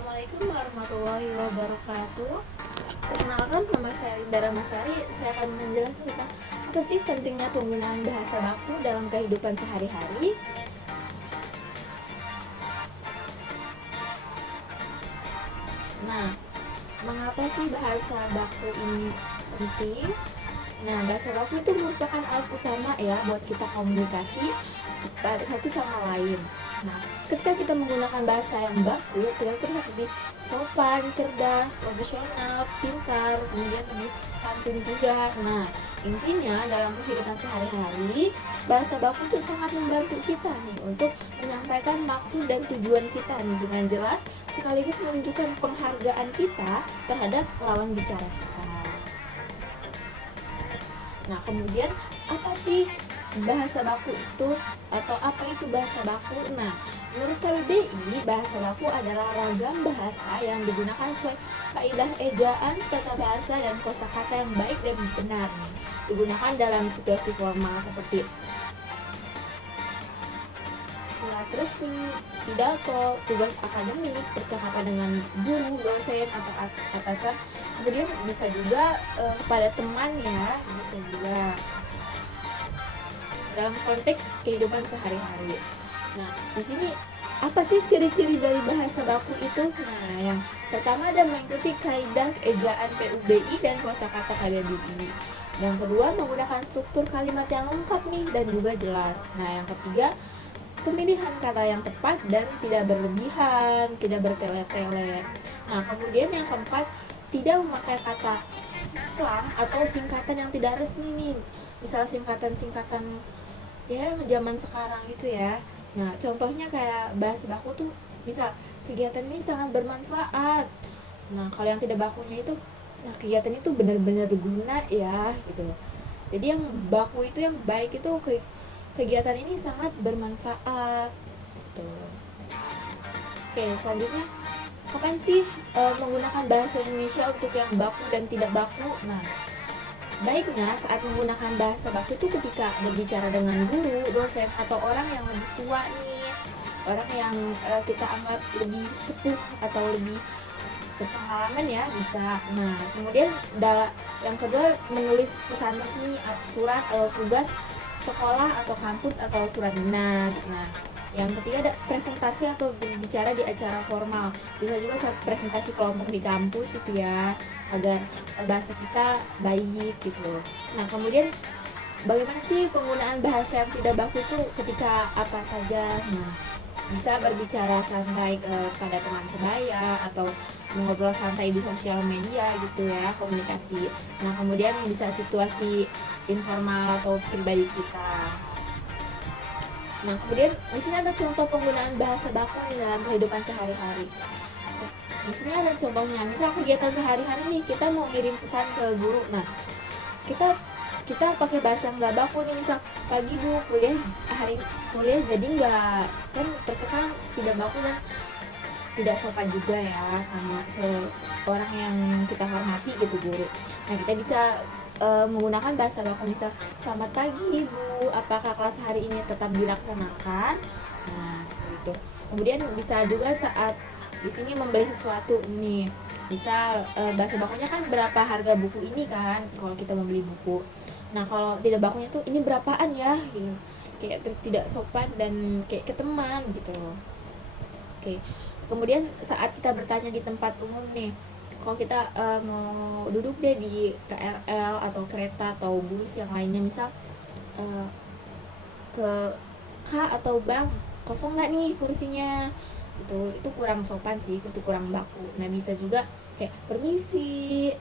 Assalamualaikum warahmatullahi wabarakatuh. Perkenalkan, nama saya Indra Masari. Saya akan menjelaskan tentang apa sih pentingnya penggunaan bahasa baku dalam kehidupan sehari-hari. Nah, mengapa sih bahasa baku ini penting? Nah, bahasa baku itu merupakan alat utama ya buat kita komunikasi pada satu sama lain. Nah, ketika kita menggunakan bahasa yang baku, kita terlihat lebih sopan, cerdas, profesional, pintar, kemudian lebih santun juga. Nah, intinya dalam kehidupan sehari-hari, bahasa baku itu sangat membantu kita nih untuk menyampaikan maksud dan tujuan kita nih dengan jelas, sekaligus menunjukkan penghargaan kita terhadap lawan bicara kita. Nah, kemudian apa sih bahasa baku itu atau apa itu bahasa baku? Nah, menurut KBBI, bahasa baku adalah ragam bahasa yang digunakan sesuai kaidah ejaan, tata bahasa, dan kosakata yang baik dan benar nih. Digunakan dalam situasi formal seperti surat resmi, pidato, tugas akademik, percakapan dengan guru, dosen, atau atasan. Kemudian bisa juga kepada teman ya, bisa juga dalam konteks kehidupan sehari-hari. Nah, di sini apa sih ciri-ciri dari bahasa baku itu? Nah, yang pertama ada mengikuti kaidah ejaan PUBI dan kosakata KBBI. Yang kedua, menggunakan struktur kalimat yang lengkap nih dan juga jelas. Nah, yang ketiga, pemilihan kata yang tepat dan tidak berlebihan, tidak bertele-tele. Nah, kemudian yang keempat, tidak memakai kata slang atau singkatan yang tidak resmi nih. Misal singkatan-singkatan ya zaman sekarang itu ya. Nah, contohnya kayak bahasa baku tuh bisa kegiatan ini sangat bermanfaat. Nah, kalau yang tidak bakunya itu, nah kegiatan itu benar-benar berguna ya gitu. Jadi yang baku itu yang baik itu kegiatan ini sangat bermanfaat gitu. Oke, selanjutnya kapan sih menggunakan bahasa Indonesia untuk yang baku dan tidak baku? Nah, baiknya saat menggunakan bahasa baku itu ketika berbicara dengan guru, dosen, atau orang yang lebih tua nih, orang yang kita anggap lebih sepuh atau lebih berpengalaman ya bisa. Nah, kemudian yang kedua menulis pesan resmi, surat atau tugas sekolah atau kampus atau surat dinas. Nah, yang ketiga ada presentasi atau berbicara di acara formal. Bisa juga presentasi kelompok di kampus itu ya, agar bahasa kita baik gitu. Nah, kemudian bagaimana sih penggunaan bahasa yang tidak baku itu ketika apa saja? Nah, bisa berbicara santai pada teman sebaya atau ngobrol santai di sosial media gitu ya, komunikasi. Nah, kemudian bisa situasi informal atau pribadi kita. Nah, kemudian di sini ada contoh penggunaan bahasa baku dalam kehidupan sehari-hari. Di sini ada contohnya, misal kegiatan sehari-hari nih, kita mau ngirim pesan ke guru. Nah, kita pakai bahasa nggak baku nih, misal pagi bu kuliah jadi nggak, kan terkesan tidak baku dan tidak sopan juga ya sama seorang yang kita hormati gitu, guru. Nah, kita bisa menggunakan bahasa baku, misal selamat pagi bu, apakah kelas hari ini tetap dilaksanakan? Nah, seperti itu. Kemudian bisa juga saat di sini membeli sesuatu nih, misal bahasa bakunya kan berapa harga buku ini kan kalau kita membeli buku. Nah, kalau tidak bakunya tuh ini berapaan ya gitu, kayak tidak sopan dan kayak ke teman gitu. Oke. Kemudian saat kita bertanya di tempat umum nih, kalau kita mau duduk deh di KRL atau kereta atau bus yang lainnya, misal ke Kak atau Bang, kosong nggak nih kursinya, itu kurang sopan sih, itu kurang baku. Nah, bisa juga kayak permisi,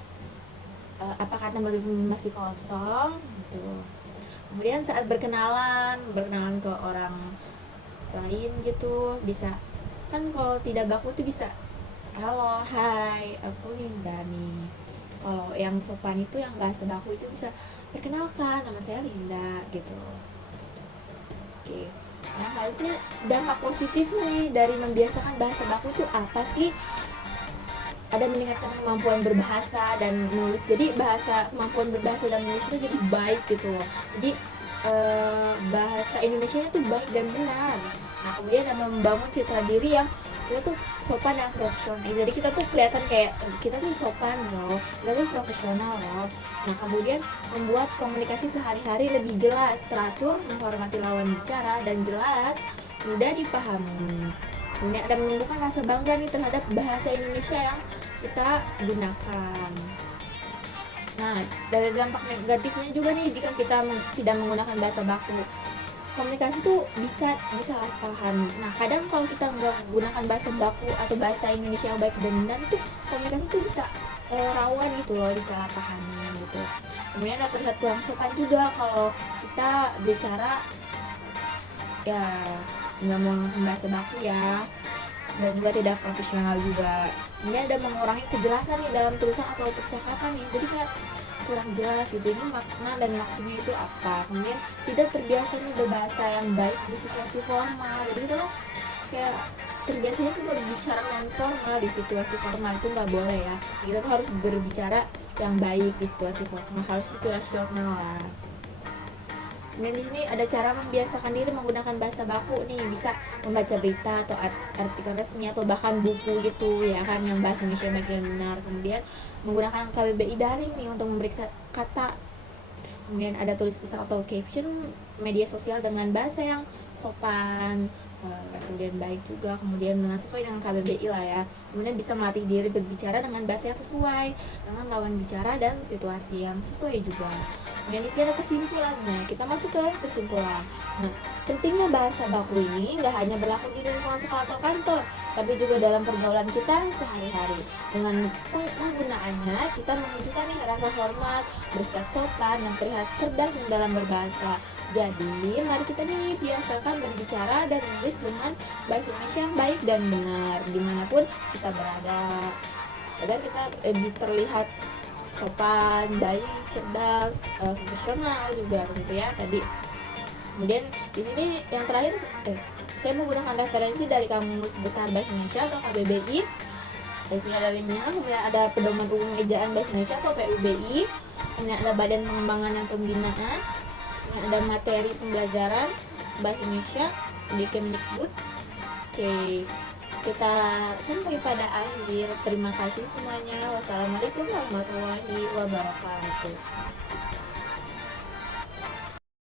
apakah tempat masih kosong gitu. Kemudian saat berkenalan ke orang lain gitu, bisa kan kalau tidak baku tuh bisa halo, hai, aku Linda nih. Kalau yang sopan itu, yang bahasa baku itu bisa perkenalkan, nama saya Linda gitu. Oke. Nah, harusnya dampak positif nih dari membiasakan bahasa baku itu apa sih? Ada meningkatkan kemampuan berbahasa dan menulis. Jadi kemampuan berbahasa dan menulis itu jadi baik gitu loh. Jadi bahasa Indonesia itu baik dan benar. Nah, kemudian ada membangun citra diri yang kita tuh sopan dan profesional. Jadi kita tuh kelihatan kayak kita tuh sopan loh, kita tuh profesional loh. Nah, kemudian membuat komunikasi sehari-hari lebih jelas, teratur, menghormati lawan bicara, dan jelas, mudah dipahami. Kemudian ada menumbuhkan rasa bangga nih terhadap bahasa Indonesia yang kita gunakan. Nah, dari dampak negatifnya juga nih jika kita tidak menggunakan bahasa baku, komunikasi tuh bisa salah paham. Nah, kadang kalau kita nggak menggunakan bahasa baku atau bahasa Indonesia yang baik dan benar tuh komunikasi tuh bisa rawan gitu loh disalahpahami gitu. Kemudian ada terlihat kurang sopan juga kalau kita bicara ya nggak menggunakan bahasa baku ya, dan juga tidak profesional juga. Ini ada mengurangi kejelasan nih dalam tulisan atau percakapan nih, jadi kayak kurang jelas gitu, ini makna dan maksudnya itu apa. Kemudian tidak terbiasa nih berbahasa yang baik di situasi formal, jadi kita tuh kayak terbiasanya tuh berbicara non formal di situasi formal, itu nggak boleh ya. Kita tuh harus berbicara yang baik di situasi formal, harus situasional lah. Dan di sini ada cara membiasakan diri menggunakan bahasa baku nih, bisa membaca berita atau artikel resmi atau bahkan buku gitu ya kan yang bahasa Indonesia bagian benar. Kemudian menggunakan KBBI daring nih untuk memeriksa kata. Kemudian ada tulis pesan atau caption media sosial dengan bahasa yang sopan, kemudian baik juga, kemudian dengan sesuai dengan KBBI lah ya. Kemudian bisa melatih diri berbicara dengan bahasa yang sesuai dengan lawan bicara dan situasi yang sesuai juga. Kemudian di sini ada kesimpulannya, kita masuk ke kesimpulan. Nah, pentingnya bahasa baku ini nggak hanya berlaku di lingkungan sekolah atau kantor, tapi juga dalam pergaulan kita sehari-hari. Dengan penggunaannya, kita menunjukkan nih rasa hormat, bersikap sopan, dan terlihat cerdas dalam berbahasa. Jadi, mari kita nih biasakan berbicara dan menulis dengan bahasa Indonesia yang baik dan benar, dimanapun kita berada, agar kita lebih terlihat sopan, baik, cerdas, profesional juga tentu ya tadi. Kemudian di sini yang terakhir saya menggunakan referensi dari Kamus Besar Bahasa Indonesia atau KBBI. Di sini ada linknya, kemudian ada Pedoman Umum Ejaan Bahasa Indonesia atau PUBI, kemudian ada Badan Pengembangan dan Pembinaan, kemudian ada materi pembelajaran Bahasa Indonesia di Kemdikbud. Oke, kita sampai pada akhir. Terima kasih semuanya. Wassalamualaikum warahmatullahi wabarakatuh.